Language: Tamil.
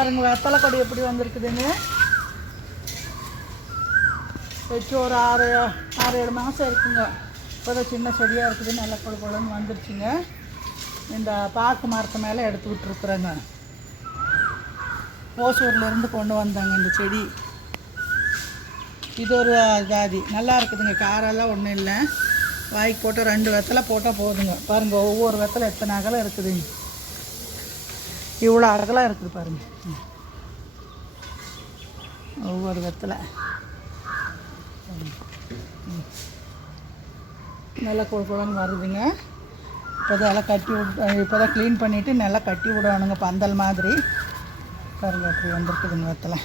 பாருங்கள் வெத்தலை கொடி எப்படி வந்திருக்குதுங்க. வச்சு ஒரு 6-7 மாதம் இருக்குங்க. இப்போ தான் சின்ன செடியாக இருக்குது, நல்லா கொழுன்னு வந்துருச்சுங்க. இந்த பாக்கு மரத்து மேலே எடுத்து விட்டுருக்குறேங்க. ஓசூர்லேருந்து கொண்டு வந்தாங்க இந்த செடி. இது ஒரு ஜாதி நல்லா இருக்குதுங்க. காரெல்லாம் ஒன்றும் இல்லை. வாய்க்கு போட்டு 2 வெத்தலை போட்டால் போதுங்க. பாருங்கள் ஒவ்வொரு வெத்தலை எத்தனை அகலம் இருக்குதுங்க. இவ்வளோ அகலம் இருக்குது பாருங்கள். ஒவ்வொரு வெத்தலை நல்லா குழன்னு வருதுங்க. இப்போ தான் எல்லாம் கட்டி இப்போ தான் க்ளீன் பண்ணிவிட்டு நல்லா கட்டி விடணுங்க பந்தல் மாதிரி. பாருங்கள் அப்படி வந்துருக்குதுங்க வெத்தலை.